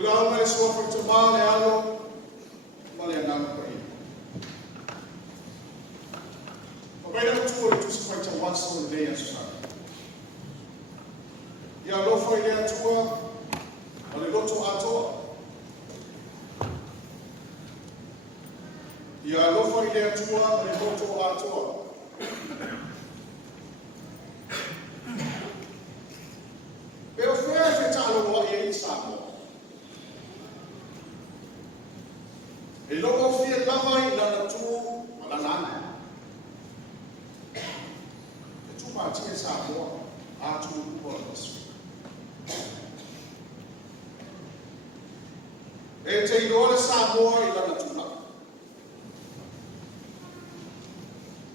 Ulau mai sua for tama le alo male na ko i. Pai na tu tu se fai tama so le ya sa. Ya lo foi le atua ale loto ato. Ya lo foi le atua ale loto ato. Pero foi a talo wa e sa. E logo fia lavai la tu ala nana. E tu pa tia sa mo a tu polos. E te ilo sa mo I la tu na.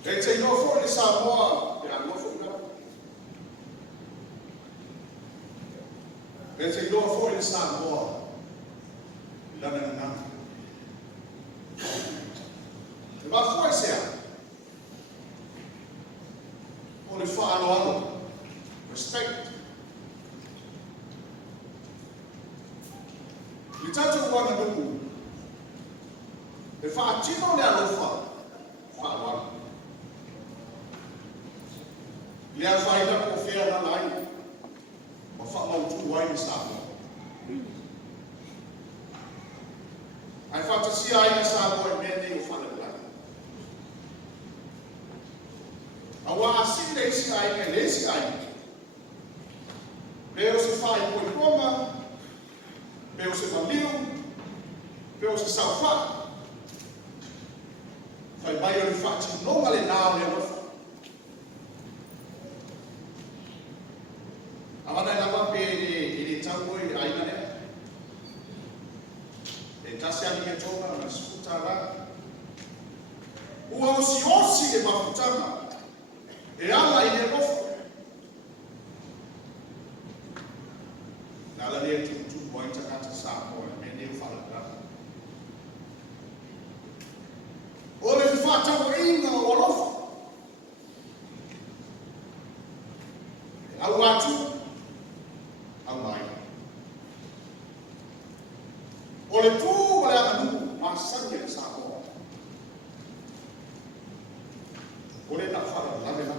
E te ilo fo le sa mo e a no fo na. E te ilo fo le sa mo la na. Ma foi certo. Onde fala respect. E tanto quando do e fa tino ne alofa. Fala. E a vai da confia na line. Ma fa mal tu vai sabe. Ai fa se ai sabe o mene o fala. Awa assim desse aí, nesse aí. Deus se faz por coma, Deus se valeu, Deus se salva. Fai maior fati não vale nada né não. Agora na papel ele tá boi aí né. Ele tá se alimentando na escuta lá. O ocioso é bafutama. E ala I lofo. Nala le tu point kata sa ko me ne fala ka. O le fata o inga o lofo. Au atu au mai. O le tu o le anu ma sanya sa ko. O le na fala la vela.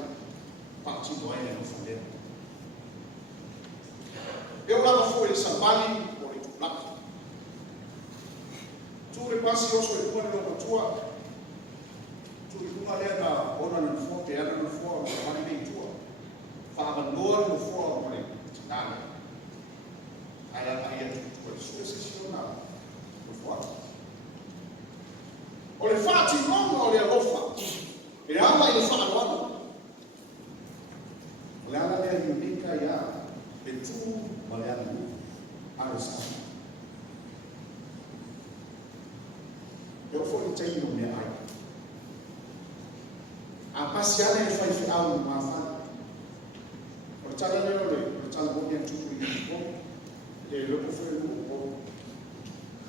Parti do ai no fale. Eu lá foi sambali por itu plak. Tu le pasi o so uma no tua. Tu uma le na ona no fo te ana no fo o mari bem tua. Fa no no fo o mari. Nada. Aí tu so sessiona no fo. O le fati no o le lofa. E ama I fa no. Lala le unika ya betu malianu arsa. Eu fui ter no me ai. A pasiana e fai fi au ma fa. Portala le ole, portala bo bien tu ko. E lo ko foi ko.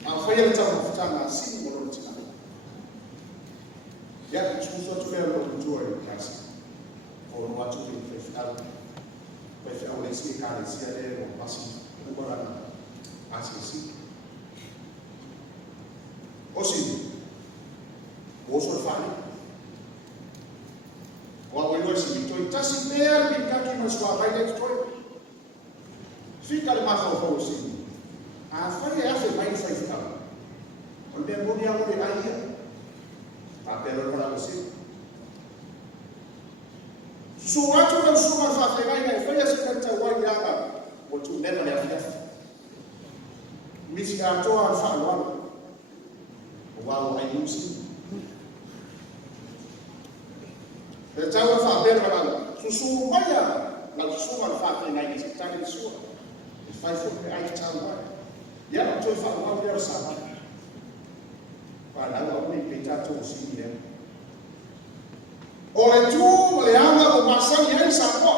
A foi ele tava futana assim mo lo tina. Ya tu so tu le lo tu ai kasi. Or what to do if I will see car is here or passing over and as you see. Osi, also funny. What we will see, to tasi mer bin kaki mas wa by that toy. Fica le mafa o osi. A fare a fe mai fai fica. On ben boni a mo ai. Pa pero para osi. So watu na suma fa fegai na fanya sikata wani hapa watu neno ya fiafu. Misi atoa mfano wao ayusi. Etawa fa bero bana. Susu baya na suma fa fegai na sikata suwa. Fai fu ai tawa. Ya to fa wa bero sama. Para wa ni pita to si ya. Oleh tu le ama o masang yang sapo.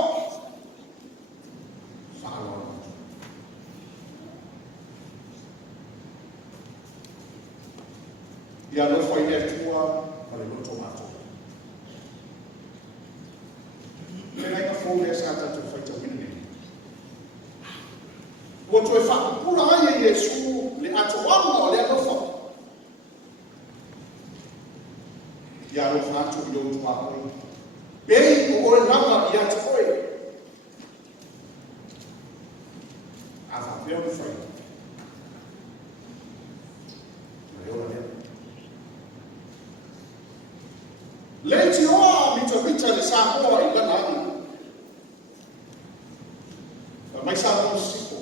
Falo. Ya lo foi le tua para lo tomato. Le vai ka fo le sa ta tu foi ta wini. O tu fa pura ai Yesu le atoanga le atofa ya lo fa tu yo tu ako bei o lava ya toi asa very fine Leti hoa mita le sa hoa i lana ani. Mai sa hoa siko.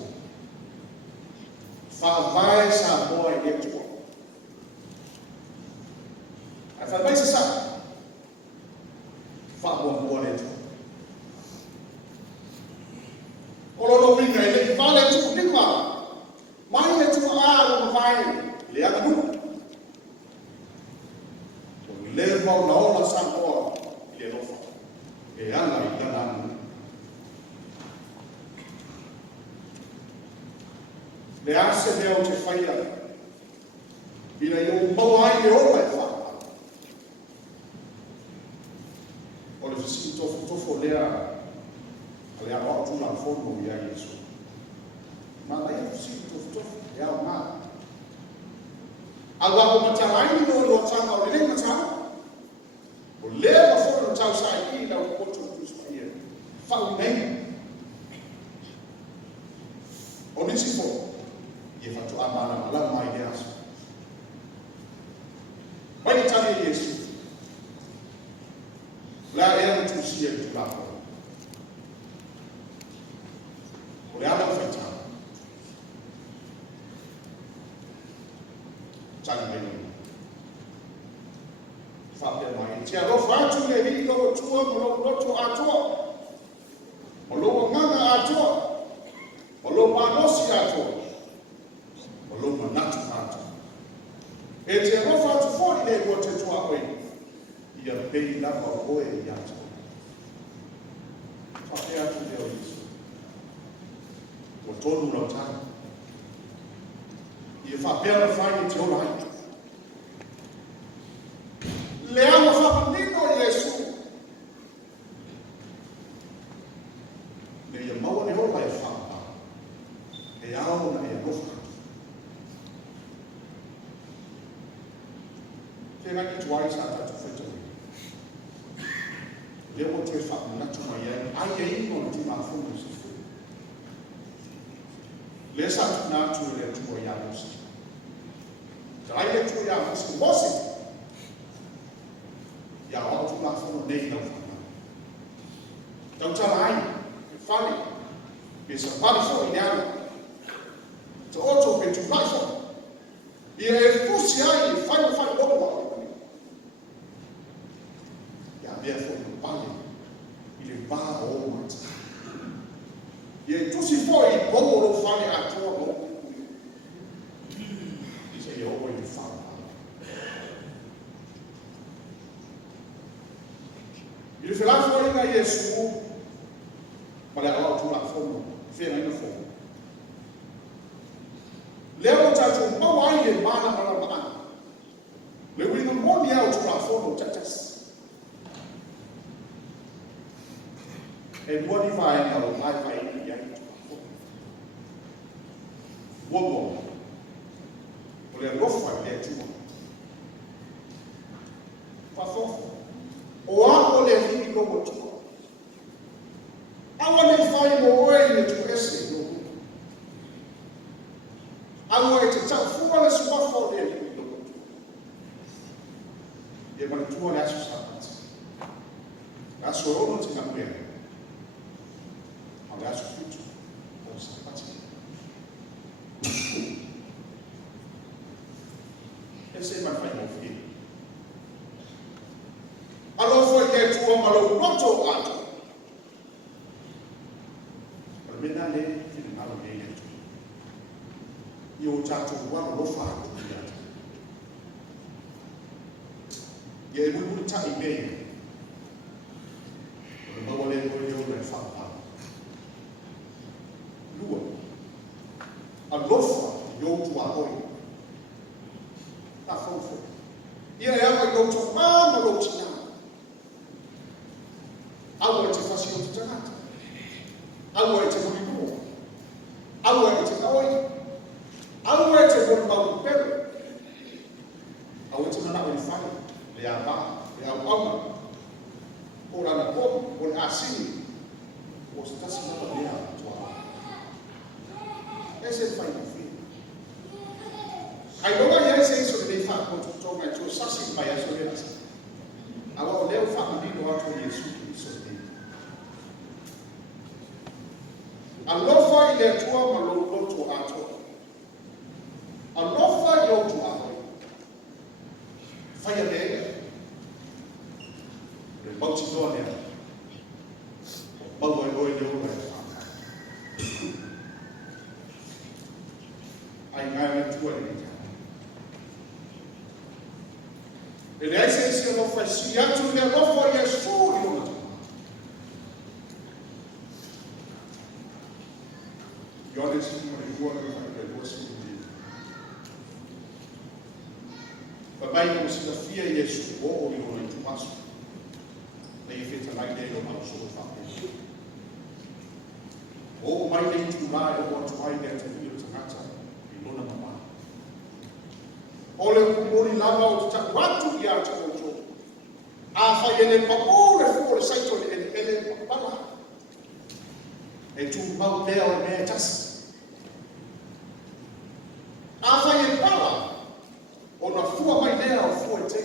Fa vai sa hoa i letua. A fa vai sa. Fa hoa letua. Olo winga i le vale tu lima. Mai le tu lo vai le anu. Le mau na ola sa hoa i le lofa. E ana i lana ani. Le ase lea o te whaia. Ina i o mau ai le ola e wha. O le fisi tofo lea. A lea roa tula fono i a Yesu. Ma lai e fisi tofo e au maa. A wako matarai no lo tanga o le matanga. O lea ma fono tau sa i la o koto Kristo ia. Whau nei. O nisi fono. Ye fatu amana ala mai de aso. Vai tani Yesu. La era tu sia tu la. O le ala fata. Tani mai. Fa pe mai. Tia lo fatu le ri lo tua mo lo tu atua. O lo nganga atua. O lo manosi atua. Lo manatu ata. E te rofa tu fori le ko te tua oi. Ia pei la ko oi ia tu. Fa atu de oi. O tonu no tana. Ia fa pera fai te ora. Le amo fa nino Yesu. Le ia mau ne ora e fa. E au na e rofa. Tenga ki tuai sa ta fetu. Le mo te fa na tu mai ai ai no ti ma fu si fu. Le sa na tu le tu ya mo si. Dai le tu ya mo si mo si. Ya o tu ma fu nei no fa. Tau ta mai. Fa ni. Be sa pa so ina. To auto be tu fa so. Ia e fusi ai fai o Ia foi no pale, ele vai ao monte. E tu se foi, como não fale a tua mão? Isso aí é o que ele fala. Ele foi lá fora na Jesus, para a tua forma, fez ainda forma. Leva o tatu, não há ele mana para mana. Leva ele no mundo e a tua forma, tatas. E buoni vai na o mai vai ia i Wobo. O le rofa le tu. Fa fofo. O a o le ri no mo tu. A o le fai mo o e tu ese no. A o e te tau fu o le sua fo le ri no. E ma tu o le asu sabat. A so o no te na mea. Abraço fruto com simpatia. Esse é mais meu filho. Alô foi que tu amalo noto ato. Permenale final dele. E o chato guarda lo fa dia. E ele muito tá bem. Não vou ler por eu não falo. Alofa yo tu ahoi. Ta fofo. Ia e ama yo tu mama lo tina. Awa te fasi o te tangata. Awa te muri mua. Awa te kawai. Au e te mō mau pere. Au e te mana o ni whai, le a pā, le au auma. O rana pō, o le asini, o se tasi nata lea tua. E se whai na whia. Ai longa ia se iso le nei wha koto tonga e tō sasi mai aso le nasa. Awa o leo wha manino atu Yesu Kristo le. Alofa i le atua ma loto atua. Alofa i loto atua. Whaia lea. Le mauti noa lea. Mau e oe leo e whanga. Ai ngai me tua le nika. E le aise isi alofa i si atu le alofa i Yesu i lona. Ioane si kuma i hua le whaika i hua si uti. Papai na musika fia i Yesu o i lona i tumasu. Na i feta nai le o mau solo whape. O mai le i tūrai o atu ai le te hio tangata i lona mama. O le kumori lava o te taku atu i atu o tō. A whai ele papo le fuo le saito le ele papala. E tū mau lea o mea tasi. A whai e pala o na fua mai lea o fua e te.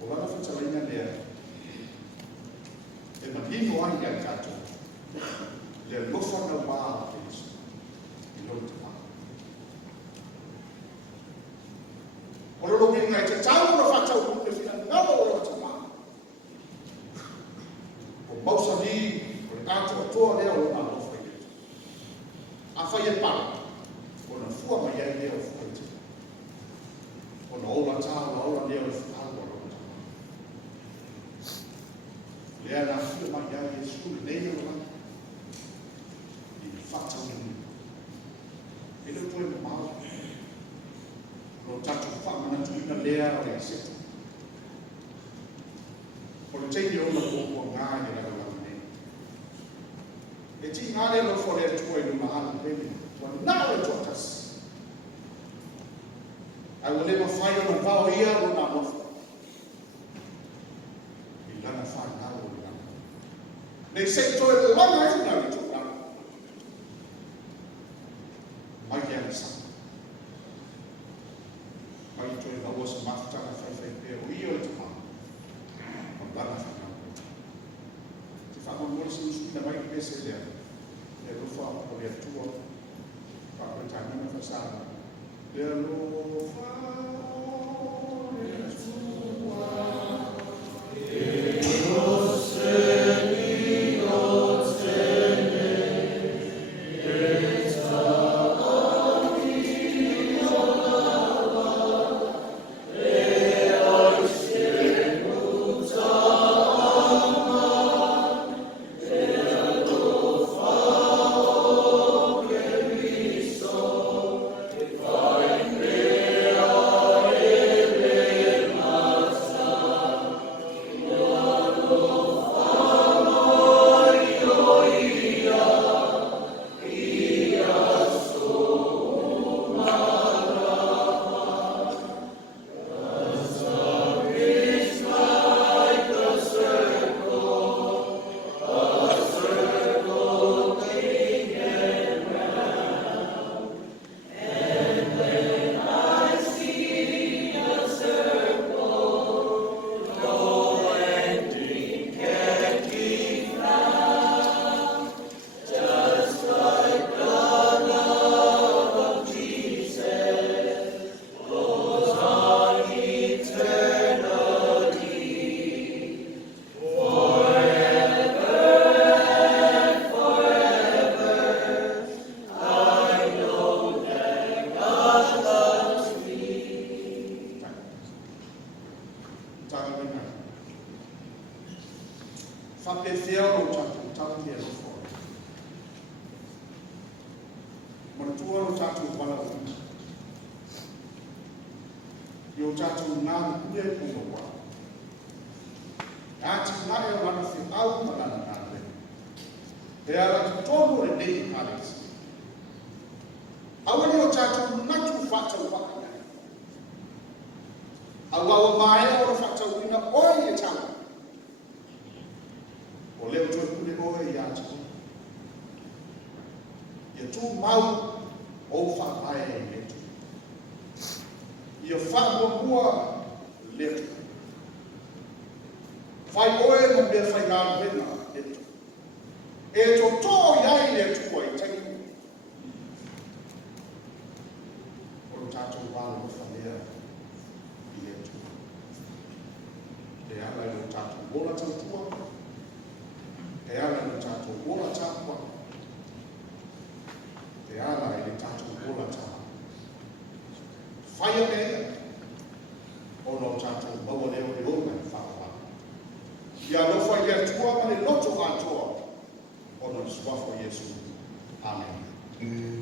O lana futa leina lea. E manino ai ai kato. Le lofa na wā a Kristo. I lo te pā. O loro minga i te tau na whatau kuke whina ngama o lo te mā. O mausa ni, o le kato a toa lea o lo ngā lofa i te. A whai e pā. O na fua mai ai lea o fua i te. O na ola tā, na ola lea o whakau o lo te mā. Lea na fia mai ai Yesu le nei o lana. I whatau ni. E le toe me mau. Lo tatu whamana tuina lea o le aseta. O le teini o na kōkua ngā i le rau nei. E ti ngā le lo fo le atua i luna ala pene. Tua nā le tuatas. Ai o le mawhai o na vao ia o na mofa. I lana whai ngā o le ngā. Nei se toe le lana i ngā i tō ngā. Mai kia ni sa. Mai toi na ua sa matutanga whai pēr o i o te mā. Ma lana whanau. Te whanau mōre si usuina mai ki pēse lea. Le rufa o le atua. Whakore tāngina whasāna. Le rufa o le atua. E roseni o tene. E tāki o lava. E aise uta ama. E alofa o ke miso. E whai mea e le mata. O alofa mai o ia. Ia so umarama. As a fish like a circle king and round. And when I see a circle, no ending can be found. Just like the love of Jesus goes on eternally, forever and forever. I know that God loves me. Tāna wina. Whape whia o tātou tātou e lofo. Mana tua o tātou wala o ina. I o tātou ngāna kue kua wā. Āti ngā e wana whi au malana ngā le. He ala ki tonu le nei Alex. Awani o tātou natu whātau whaka. Awawa mai o whātau ina oi e tau. O leo tō kune oi i atu. Ia tū mau o whakai e letu. Ia whakua mua letu. Whai oe mo mea whai ngā wena letu. E tō tō iai letu o i tangi. O tātou wālo o whanea i letu. E ala i o tātou wola tautua. E ala i o tātou wola tāpua. E ala i le tātou wola tāpua. Whaia mea, o no tātou maua leo i ona i whakawa. Ia lofa i atua mane loto atoa, o no i swafo Yesu. Amen.